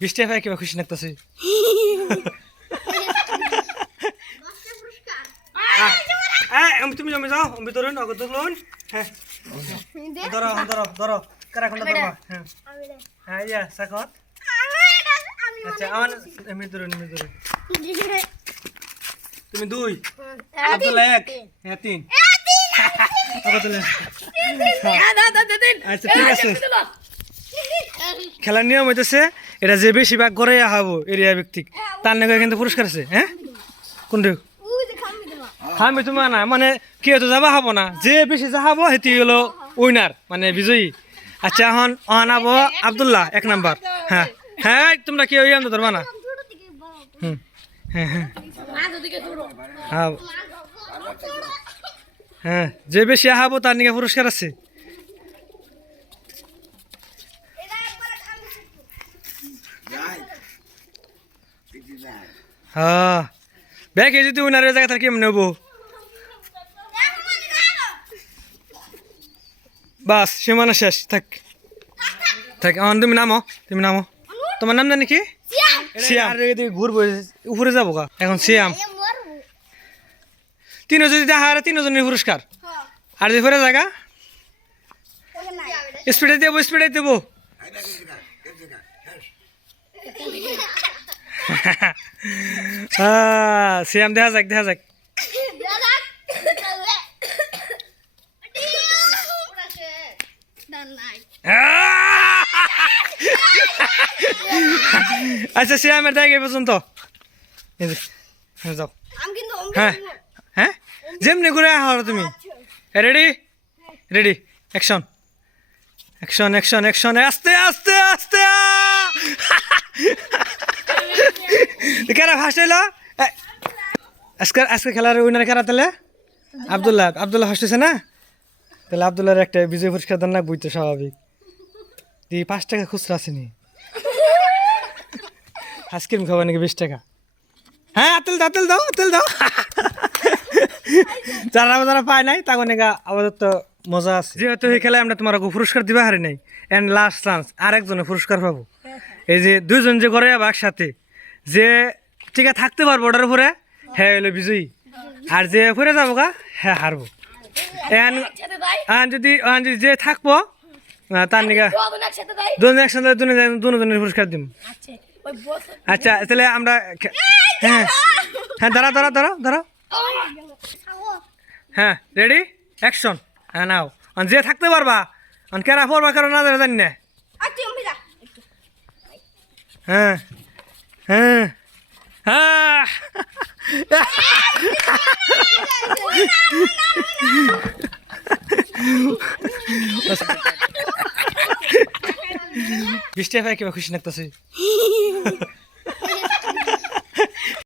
বৃষ্টি ভাই কিবা খুশি লাগতেছে তুমি জমে যাও আমি তোর নগদ লোন হ্যাঁ ধরো ধরো ধরো কারা কোনটা ধরবা হ্যাঁ হ্যাঁ ইয়া সাকত আচ্ছা আমার আমি ধরুন তুমি দুই আব্দুল্লাহ এক হ্যাঁ তিন আচ্ছা ঠিক আছে খেলার নিয়ম হইতেছে এটা যে বেশি ভাগ করে হাবো এরিয়া ব্যক্তিক তার নাকি কিন্তু পুরস্কার আছে হ্যাঁ কোনটা আমি তোমার না মানে কেউ তো যাবা হবো না যে বেশি যাহাবো সেটি হলো উইনার মানে বিজয়ী আচ্ছা এখন আনাবো আব্দুল্লাহ এক নাম্বার হ্যাঁ হ্যাঁ তোমরা কেউ ইয়ে ধরবা না হুম হ্যাঁ হ্যাঁ হ্যাঁ হ্যাঁ যে বেশি আহাবো তার নাকি পুরস্কার আছে হ্যাঁ ব্যাগে যদি উইনারের জায়গা থাকে কেমন নেবো বাস সীমানা শেষ থাক থাক আমার তুমি নামো তোমার নাম জানি কি সিয়াম ঘুরবো উপরে যাবো গা এখন সিয়াম তিনও যদি দেখা হয় তিনজনের পুরস্কার আর যদি ফেরে জায়গা স্পিডে দেবো সিয়াম দেখা যাক আচ্ছা সিয়ামের দেখ এই পর্যন্ত যাও হ্যাঁ হ্যাঁ যেমনি ঘুরে আহ তুমি রেডি অ্যাকশন আস্তে কারা ফার্স্ট এলো আজকে খেলার উইনার কারা তাহলে আব্দুল্লাহ হাসতেছে না তাহলে আব্দুল্লাহর একটা বিজয় পুরস্কার দেন না বইতে স্বাভাবিক 5 টাকা খুচরা আসেনি আইসক্রিম খাবো নাকি 20 টাকা হ্যাঁ তেল দাও যারা পায় নাই তখন আমাদের তো মজা আছে যেহেতু এই খেলায় আমরা তোমার পুরস্কার দিবা হারি নাই এন্ড লাস্ট চান্স আরেকজনে পুরস্কার পাবো এই যে দুইজন যে করে যাবো একসাথে যে টিকা থাকতে পারবো ওটার উপরে হ্যাঁ হলো বিজয়ী আর যে ফিরে যাবো গা হ্যাঁ হারবো যদি যে থাকবো তার নিকা দুজনের পুরস্কার দিব আচ্ছা তাহলে আমরা হ্যাঁ ধরো হ্যাঁ রেডি অ্যাকশন হ্যাঁ নাও যে থাকতে পারবা কেরা পড়বা কারণ না জানি না হ্যাঁ বৃষ্টি ভাই কিবা খুশি লাগতেছে